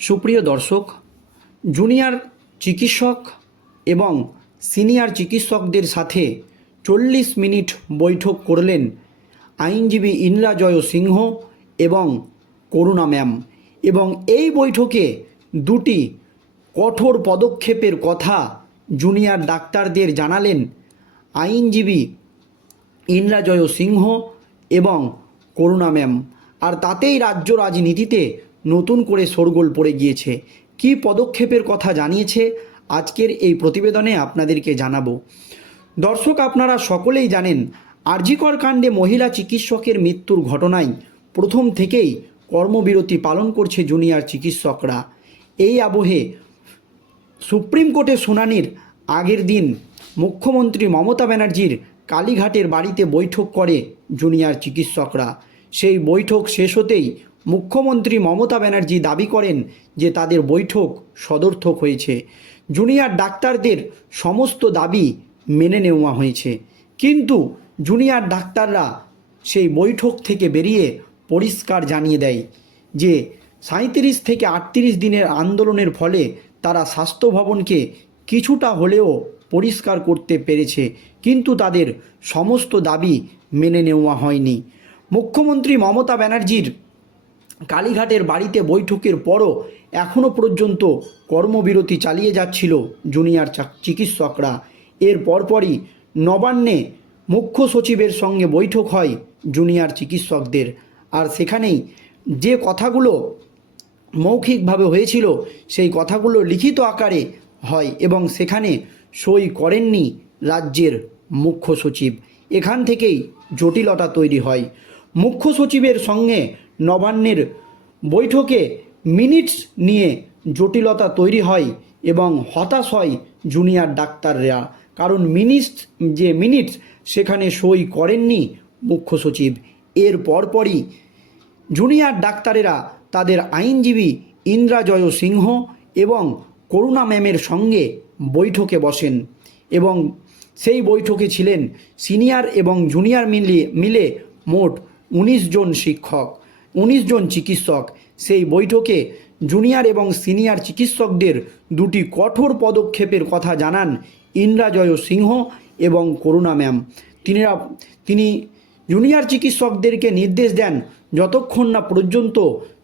সুপ্রিয় দর্শক, জুনিয়র চিকিৎসক এবং সিনিয়র চিকিৎসকদের সাথে চল্লিশ মিনিট বৈঠক করলেন আইনজীবী ইন্দ্রাজয় সিংহ এবং করুণা ম্যাম। এবং এই বৈঠকে দুটি কঠোর পদক্ষেপের কথা জুনিয়র ডাক্তারদের জানালেন আইনজীবী ইন্দ্রাজয় সিংহ এবং করুণা ম্যাম। আর তাতেই রাজ্য রাজনীতিতে নতুন করে শোরগোল পড়ে গিয়েছে। কী পদক্ষেপের কথা জানিয়েছে? আজকের এই প্রতিবেদনে আপনাদেরকে জানাব। দর্শক, আপনারা সকলেই জানেন, আরজিকর কাণ্ডে মহিলা চিকিৎসকের মৃত্যুর ঘটনায় প্রথম থেকেই কর্মবিরতি পালন করছে জুনিয়র চিকিৎসকরা। এই আবহে সুপ্রিম কোর্টে শুনানির আগের দিন মুখ্যমন্ত্রী মমতা ব্যানার্জির কালীঘাটের বাড়িতে বৈঠক করে জুনিয়র চিকিৎসকরা। সেই বৈঠক শেষ হতেই মুখ্যমন্ত্রী মমতা ব্যানার্জি দাবি করেন যে তাদের বৈঠক সদর্থক হয়েছে। জুনিয়র ডাক্তারদের সমস্ত দাবি মেনে নেওয়া হয়েছে। কিন্তু জুনিয়র ডাক্তাররা সেই বৈঠক থেকে বেরিয়ে পরিষ্কার জানিয়ে দেয় যে সাঁত্রিশ থেকে আটত্রিশ দিনের আন্দোলনের ফলে তারা স্বাস্থ্য ভবনকে কিছুটা হলেও পরিষ্কার করতে পেরেছে, কিন্তু তাদের সমস্ত দাবি মেনে নেওয়া হয়নি। মুখ্যমন্ত্রী মমতা ব্যানার্জির কালীঘাটের বাড়িতে বৈঠকের পরও এখনও পর্যন্ত কর্মবিরতি চালিয়ে যাচ্ছিল জুনিয়র চিকিৎসকরা। এর পরপরই নবান্নে মুখ্য সচিবের সঙ্গে বৈঠক হয় জুনিয়র চিকিৎসকদের। আর সেখানেই যে কথাগুলো মৌখিকভাবে হয়েছিল, সেই কথাগুলো লিখিত আকারে হয় এবং সেখানে সই করেননি রাজ্যের মুখ্য সচিব। এখান থেকেই জটিলতা তৈরি হয়। মুখ্য সচিবের সঙ্গে নবান্নের বৈঠকে মিনিটস নিয়ে জটিলতা তৈরি হয় এবং হতাশ হয় জুনিয়র ডাক্তাররা। কারণ মিনিটস, যে মিনিটস সেখানে সই করেননি মুখ্য সচিব। এর পরপরই জুনিয়র ডাক্তারেরা তাদের আইনজীবী ইন্দ্রাজয় সিংহ এবং করুণা ম্যামের সঙ্গে বৈঠকে বসেন এবং সেই বৈঠকে ছিলেন সিনিয়র এবং জুনিয়র মিলিয়ে, মিলে মোট উনিশ জন শিক্ষক। উনিশ জন চিকিৎসক। সেই বৈঠকে জুনিয়র এবং সিনিয়র চিকিৎসকদের দুটি কঠোর পদক্ষেপের কথা জানান ইন্দ্রাজয় সিংহ এবং করুণা ম্যাম। তিনিরা তিনি জুনিয়র চিকিৎসকদেরকে নির্দেশ দেন, যতক্ষণ না পর্যন্ত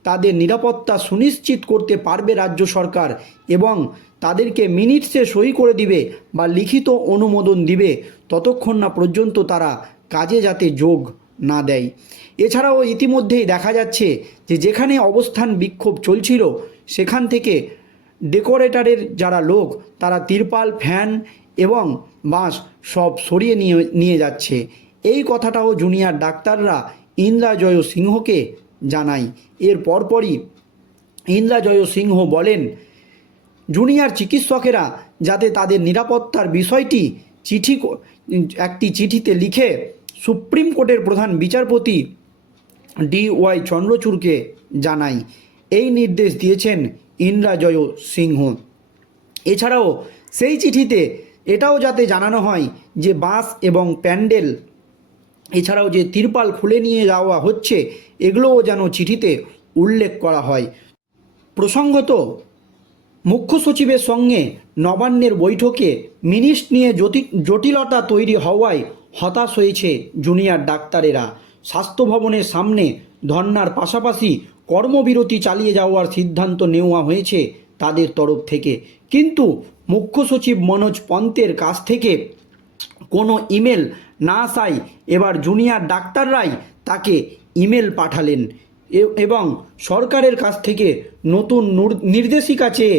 তাদের নিরাপত্তা সুনিশ্চিত করতে পারবে রাজ্য সরকার এবং তাদেরকে মিনিটসে সই করে দিবে বা লিখিত অনুমোদন দিবে, ততক্ষণ না পর্যন্ত তারা কাজে যাতে যোগ না দেয়। এছাড়াও ইতিমধ্যেই দেখা যাচ্ছে যে যেখানে অবস্থান বিক্ষোভ চলছিল, সেখান থেকে ডেকোরেটরের যারা লোক, তারা তিরপাল, ফ্যান এবং বাঁশ সব সরিয়ে নিয়ে নিয়ে যাচ্ছে। এই কথাটাও জুনিয়র ডাক্তাররা ইন্দ্রাজয় সিংহকে জানায়। এর পরপরই ইন্দ্রাজয় সিংহ বলেন, জুনিয়র চিকিৎসকেরা যাতে তাদের নিরাপত্তার বিষয়টি চিঠি একটি চিঠিতে লিখে সুপ্রিম কোর্টের প্রধান বিচারপতি ডি ওয়াই চন্দ্রচূড়কে জানাই। এই নির্দেশ দিয়েছেন ইন্দ্রাজয় সিংহ। এছাড়াও সেই চিঠিতে এটাও যাতে জানানো হয় যে বাঁশ এবং প্যান্ডেল, এছাড়াও যে তিরপাল খুলে নিয়ে যাওয়া হচ্ছে, এগুলোও যেন চিঠিতে উল্লেখ করা হয়। প্রসঙ্গত, মুখ্য সচিবের সঙ্গে নবান্নের বৈঠকে মিনিস্ট নিয়ে জটিলতা তৈরি হওয়ায় হতাশ হয়েছে জুনিয়র ডাক্তারেরা। স্বাস্থ্য ভবনের সামনে ধর্নার পাশাপাশি কর্মবিরতি চালিয়ে যাওয়ার সিদ্ধান্ত নেওয়া হয়েছে তাদের তরফ থেকে। কিন্তু মুখ্য সচিব মনোজ পন্তের কাছ থেকে কোনো ইমেল না আসায় এবার জুনিয়র ডাক্তাররাই তাকে ইমেল পাঠালেন এবং সরকারের কাছ থেকে নতুন নির্দেশিকা চেয়ে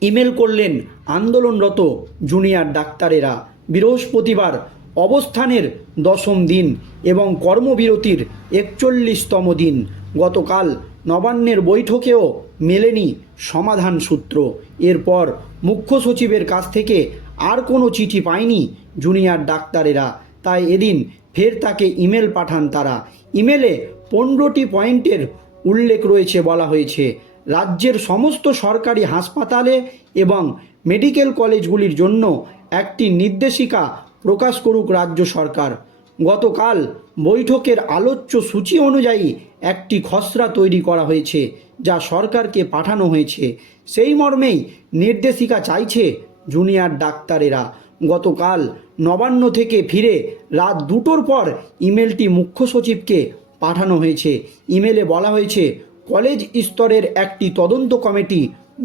ইমেল করলেন আন্দোলনরত জুনিয়র ডাক্তারেরা। বৃহস্পতিবার অবস্থানের দশম দিন এবং কর্মবিরতির একচল্লিশতম দিন। গতকাল নবান্নের বৈঠকেও মেলেনি সমাধান সূত্র। এরপর মুখ্য সচিবের কাছ থেকে আর কোনো চিঠি পায়নি জুনিয়র ডাক্তারেরা। তাই এদিন ফের তাকে ইমেল পাঠান তারা। ইমেলে পনেরোটি পয়েন্টের উল্লেখ রয়েছে বলা হয়েছে। রাজ্যের সমস্ত সরকারি হাসপাতালে এবং মেডিকেল কলেজগুলির জন্য একটি নির্দেশিকা প্রকাশ করুক রাজ্য সরকার। গতকাল বৈঠকের আলোচ্য সূচি অনুযায়ী একটি খসড়া তৈরি করা হয়েছে, যা সরকারকে পাঠানো হয়েছে। সেই মর্মেই নির্দেশিকা চাইছে জুনিয়র ডাক্তারেরা। গতকাল নবান্ন থেকে ফিরে রাত দুটোর পর ইমেলটি মুখ্য সচিবকে পাঠানো হয়েছে। ইমেলে বলা হয়েছে, কলেজ স্তরের একটি তদন্ত কমিটি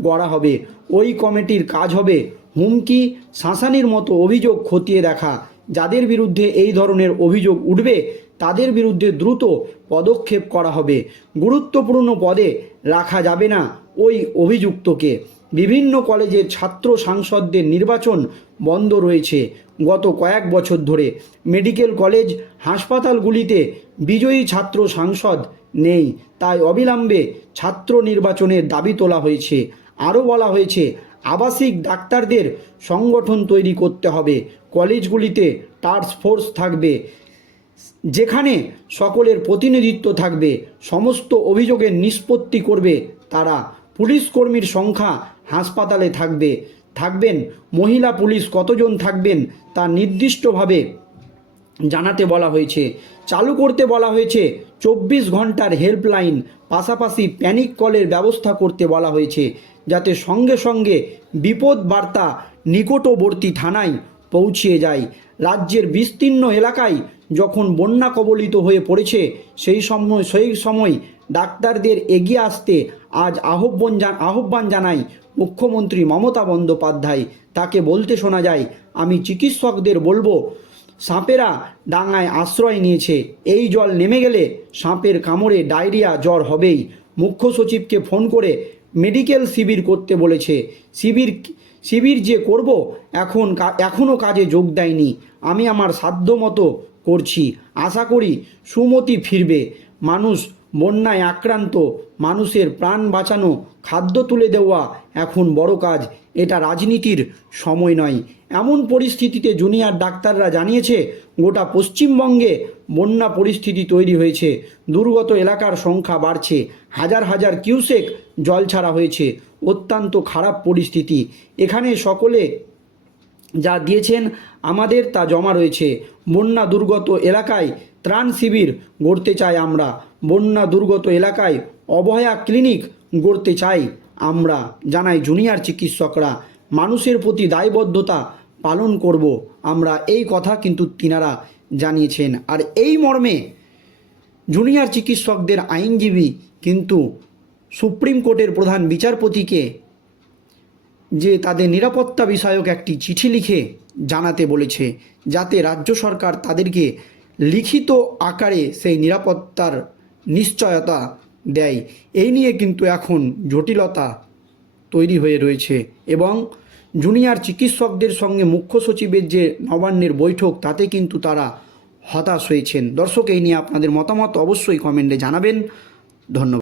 গড়া হবে। ওই কমিটির কাজ হবে হুমকি শাসানির মতো অভিযোগ খতিয়ে দেখা। যাদের বিরুদ্ধে এই ধরনের অভিযোগ উঠবে, তাদের বিরুদ্ধে দ্রুত পদক্ষেপ করা হবে। গুরুত্বপূর্ণ পদে রাখা যাবে না ওই অভিযুক্তকে। বিভিন্ন কলেজের ছাত্র সাংসদদের নির্বাচন বন্ধ রয়েছে। গত কয়েক বছর ধরে মেডিকেল কলেজ হাসপাতালগুলিতে বিজয়ী ছাত্র সাংসদ নেই। তাই অবিলম্বে ছাত্র নির্বাচনের দাবি তোলা হয়েছে। আরও বলা হয়েছে আবাসিক ডাক্তারদের সংগঠন তৈরি করতে হবে। কলেজগুলিতে টাস্ক ফোর্স থাকবে, যেখানে সকলের প্রতিনিধিত্ব থাকবে, সমস্ত অভিযোগের নিষ্পত্তি করবে তারা। পুলিশ কর্মীর সংখ্যা হাসপাতালে থাকবে। থাকবেন, মহিলা পুলিশ কতজন থাকবেন তা নির্দিষ্টভাবে জানাতে বলা হয়েছে। চালু করতে বলা হয়েছে, চব্বিশ ঘণ্টার হেল্পলাইন পাশাপাশি প্যানিক কলের ব্যবস্থা করতে বলা হয়েছে। যাতে সঙ্গে সঙ্গে বিপদ বার্তা নিকটবর্তী থানায় পৌঁছিয়ে যায়। রাজ্যের বিস্তীর্ণ এলাকায় যখন বন্যা কবলিত হয়ে পড়েছে, সেই সময় সেই সময় ডাক্তারদের এগিয়ে আসতে আজ আহ্বান আহ্বান জানাই মুখ্যমন্ত্রী মমতা বন্দ্যোপাধ্যায়। তাকে বলতে শোনা যায়, আমি চিকিৎসকদের বলব, সাপেরা ডাঙায় আশ্রয় নিয়েছে। এই জল নেমে গেলে সাপের কামড়ে ডায়রিয়া জ্বর হবেই। মুখ্য সচিবকে ফোন করে মেডিকেল শিবির করতে বলেছে। শিবির শিবির যে করব, এখন এখনও কাজে যোগ দেয়নি। আমি আমার সাধ্য মতো করছি। আশা করি সুমতি ফিরবে। মানুষ বন্যায় আক্রান্ত। মানুষের প্রাণ বাঁচানো, খাদ্য তুলে দেওয়া এখন বড় কাজ। এটা রাজনীতির সময় নয়। এমন পরিস্থিতিতে জুনিয়র ডাক্তাররা জানিয়েছে, গোটা পশ্চিমবঙ্গে বন্যা পরিস্থিতি তৈরি হয়েছে। দুর্গত এলাকার সংখ্যা বাড়ছে। হাজার হাজার কিউসেক জল ছাড়া হয়েছে। অত্যন্ত খারাপ পরিস্থিতি। এখানে সকলে যা দিয়েছেন, আমাদের তা জমা রয়েছে। বন্যা দুর্গত এলাকায় ত্রাণ শিবির গড়তে চাই আমরা। বন্যা দুর্গত এলাকায় অবহেয়া ক্লিনিক গড়তে চাই আমরা জানাই জুনিয়র চিকিৎসকরা। মানুষের প্রতি দায়বদ্ধতা পালন করব আমরা। এই কথা কিন্তু তিনারা জানিয়েছেন। আর এই মর্মে জুনিয়র চিকিৎসকদের আইনজীবী কিন্তু সুপ্রিম কোর্টের প্রধান বিচারপতিকে যে তাদের নিরাপত্তা বিষয়ক একটি চিঠি লিখে জানাতে বলেছে, যাতে রাজ্য সরকার তাদেরকে লিখিত আকারে সেই নিরাপত্তার নিশ্চয়তা দেয়। এই নিয়ে কিন্তু এখন জটিলতা তৈরি হয়ে রয়েছে এবং জুনিয়র চিকিৎসকদের সঙ্গে মুখ্য সচিবের যে নবান্নের বৈঠক, তাতে কিন্তু তারা হতাশ হয়েছেন। দর্শক, এই নিয়ে আপনাদের মতামত অবশ্যই কমেন্টে জানাবেন। ধন্যবাদ।